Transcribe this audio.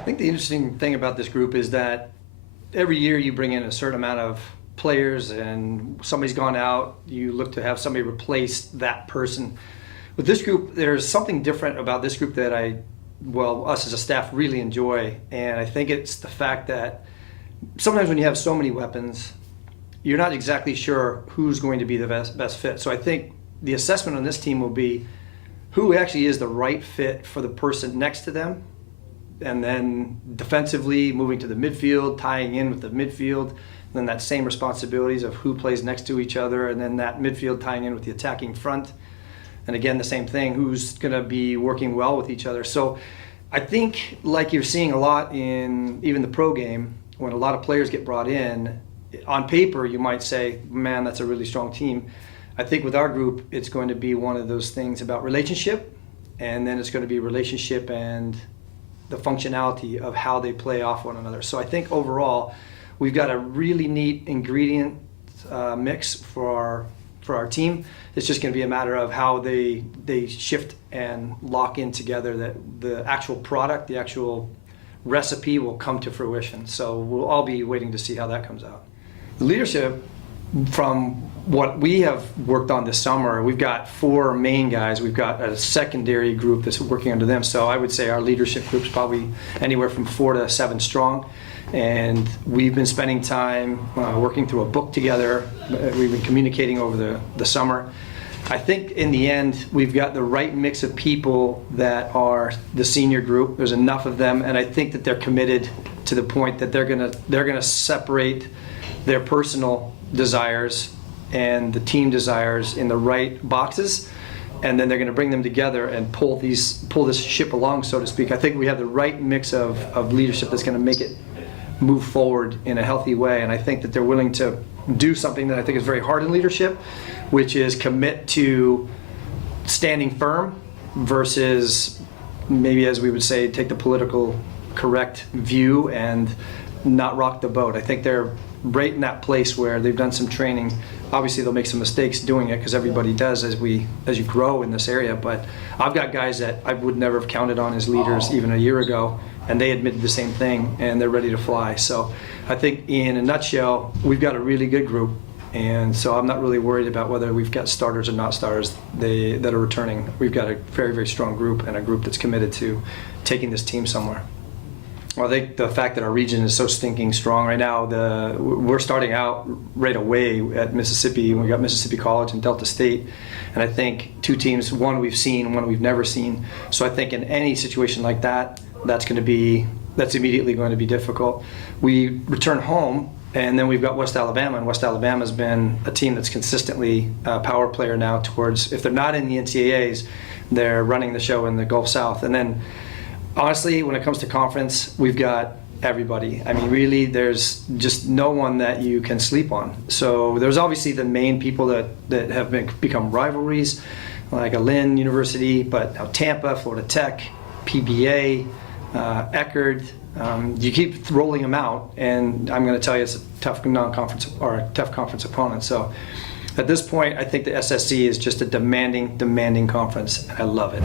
I think the interesting thing about this group is that every year you bring in a certain amount of players and somebody's gone out, you look to have somebody replace that person. With this group, there's something different about this group that us as a staff really enjoy, and I think it's the fact that sometimes when you have so many weapons, you're not exactly sure who's going to be the best fit. So I think the assessment on this team will be who actually is the right fit for the person next to them, and then defensively moving to the midfield, tying in with the midfield, and then that same responsibilities of who plays next to each other, and then that midfield tying in with the attacking front. And again, the same thing, who's going to be working well with each other. So I think, like you're seeing a lot in even the pro game, when a lot of players get brought in, on paper you might say, man, that's a really strong team. I think with our group, it's going to be one of those things about relationship, and then it's going to be relationship and the functionality of how they play off one another. So I think overall, we've got a really neat ingredient mix for our team. It's just going to be a matter of how they shift and lock in together, that the actual product, the actual recipe will come to fruition. So we'll all be waiting to see how that comes out. The leadership, from what we have worked on this summer, we've got 4 main guys. We've got a secondary group that's working under them. So I would say our leadership group's probably anywhere from 4 to 7 strong. And we've been spending time working through a book together. We've been communicating over the summer. I think in the end, we've got the right mix of people that are the senior group. There's enough of them, and I think that they're committed to the point that they're gonna separate their personal desires and the team desires in the right boxes, and then they're going to bring them together and pull this ship along, so to speak. I think we have the right mix of leadership that's going to make it move forward in a healthy way, and I think that they're willing to do something that I think is very hard in leadership, which is commit to standing firm versus maybe, as we would say, take the political correct view and not rock the boat. I think they're right in that place where they've done some training. Obviously they'll make some mistakes doing it, because everybody does as you grow in this area, but I've got guys that I would never have counted on as leaders even a year ago, and they admitted the same thing, and they're ready to fly. So I think in a nutshell, we've got a really good group, and so I'm not really worried about whether we've got starters or not starters that are returning. We've got a very, very strong group, and a group that's committed to taking this team somewhere. Well, I think the fact that our region is so stinking strong right now, we're starting out right away at Mississippi. We got Mississippi College and Delta State, and I think 2 teams, one we've seen, one we've never seen. So I think in any situation like that, that's immediately going to be difficult. We return home, and then we've got West Alabama, and West Alabama's been a team that's consistently a power player now towards, if they're not in the NCAAs, they're running the show in the Gulf South. And then honestly, when it comes to conference, we've got everybody. I mean, really, there's just no one that you can sleep on. So there's obviously the main people that have become rivalries, like a Lynn University, but now Tampa, Florida Tech, PBA, Eckerd. You keep rolling them out, and I'm going to tell you it's a tough non-conference or a tough conference opponent. So at this point, I think the SSC is just a demanding conference. I love it.